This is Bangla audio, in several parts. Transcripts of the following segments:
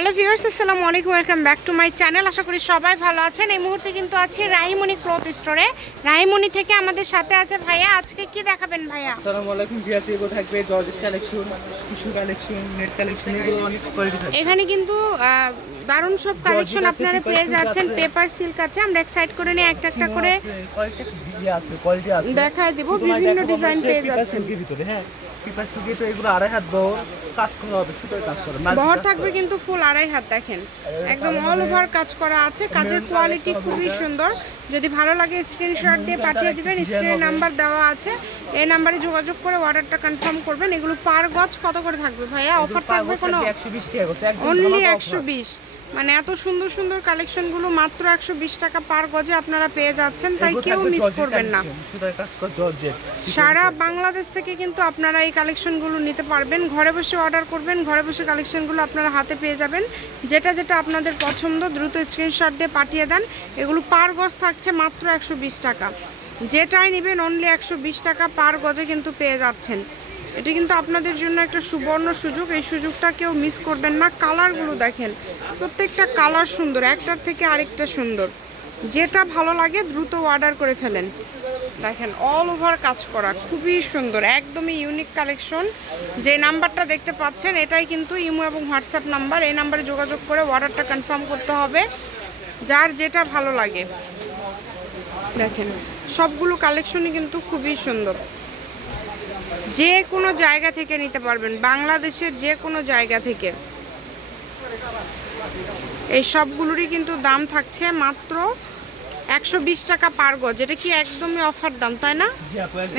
হ্যালো ভিউয়ার্স, আসসালামু আলাইকুম, welcome back to my channel. আশা করি সবাই ভালো আছেন। এই মুহূর্তে কিন্তু আছি রাহিমণি ক্লথ স্টোরে। রাহিমণি থেকে আমাদের সাথে আছে ভাইয়া। আজকে কি দেখাবেন ভাইয়া? আসসালামু আলাইকুম ভিউয়ার্স, এগুলো থাকবে georgette collection, tissue collection, net collection, এগুলো অনেক কোয়ালিটি থাকবে। এখানে কিন্তু দারুণ সব কালেকশন আপনারা পেয়ে যাচ্ছেন। পেপার সিল্ক আছে, আমরা এক সাইড করে নিয়ে একটা একটা করে কোয়ালিটি আছে দেখায় দিব। বিভিন্ন ডিজাইন পেয়ে যাচ্ছেন। হ্যাঁ, পেপার সিল্কের তো এগুলো আড়াই হাত কাজ করা হবে, সুতোর কাজ করা বহর থাকবে কিন্তু ফুল আড়াই হাত। দেখেন একদম অল ওভার কাজ করা আছে। কাজের কোয়ালিটি খুবই সুন্দর। যদি ভালো লাগে স্ক্রিনশট দিয়ে পাঠিয়ে দিবেন। স্ক্রিনে নাম্বার দেওয়া আছে, এই নাম্বারে যোগাযোগ করে অর্ডারটা কনফার্ম করবেন। এগুলো পার গজ কত করে থাকবে ভাইয়া? অফার থাকবে কোনো? 120 টাকা, অনলি 120। মানে এত সুন্দর সুন্দর কালেকশনগুলো মাত্র 120 টাকা পার গজে আপনারা পেয়ে যাচ্ছেন, তাই কেউ মিস করবেন না। সুতোর কাজ করা জর্জেট, সারা বাংলাদেশ থেকে কিন্তু আপনারা এই কালেকশনগুলো নিতে পারবেন। ঘরে বসে অর্ডার করবেন, ঘরে বসে কালেকশনগুলো আপনারা হাতে পেয়ে যাবেন। যেটা যেটা আপনাদের পছন্দ দ্রুত স্ক্রিনশট দিয়ে পাঠিয়ে দেন। এগুলো পার গজ থাকছে মাত্র 120 টাকা। যেটাই নেবেন অনলি 120 টাকা পার গজে কিন্তু পেয়ে যাচ্ছেন। এটি কিন্তু আপনাদের জন্য একটা সুবর্ণ সুযোগ। এই সুযোগটা কেউ মিস করবেন না। কালারগুলো দেখেন, প্রত্যেকটা কালার সুন্দর, একটার থেকে আরেকটা সুন্দর। যেটা ভালো লাগে দ্রুত অর্ডার করে ফেলেন। দেখেন অল ওভার কাজ করা, খুবই সুন্দর, একদমই ইউনিক কালেকশন। যে নাম্বারটা দেখতে পাচ্ছেন এটাই কিন্তু ইমো এবং হোয়াটসঅ্যাপ নাম্বার। এই নাম্বারে যোগাযোগ করে অর্ডারটা কনফার্ম করতে হবে, যার যেটা ভালো লাগে। দেখেন সবগুলো কালেকশনই কিন্তু খুবই সুন্দর। যে কোনো জায়গা থেকে নিতে পারবেন, বাংলাদেশের যে কোনো জায়গা থেকে। এই সবগুলোরই কিন্তু দাম থাকছে মাত্র 120 টাকা পার গজ। এটা কি একদমই অফার দাম, তাই না?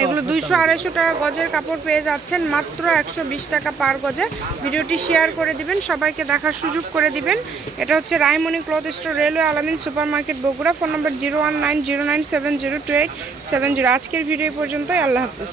এগুলো 200-250 টাকা গজের কাপড় পেয়ে যাচ্ছেন মাত্র 120 টাকা পার গজে। ভিডিওটি শেয়ার করে দিবেন, সবাইকে দেখার সুযোগ করে দিবেন। এটা হচ্ছে রাহিমণি ক্লথ স্টোর, রেলওয়ে আলামিন সুপার মার্কেট, বগুড়া। ফোন নম্বর 01909702870। আজকের ভিডিও পর্যন্তই। আল্লাহ হাফিজ।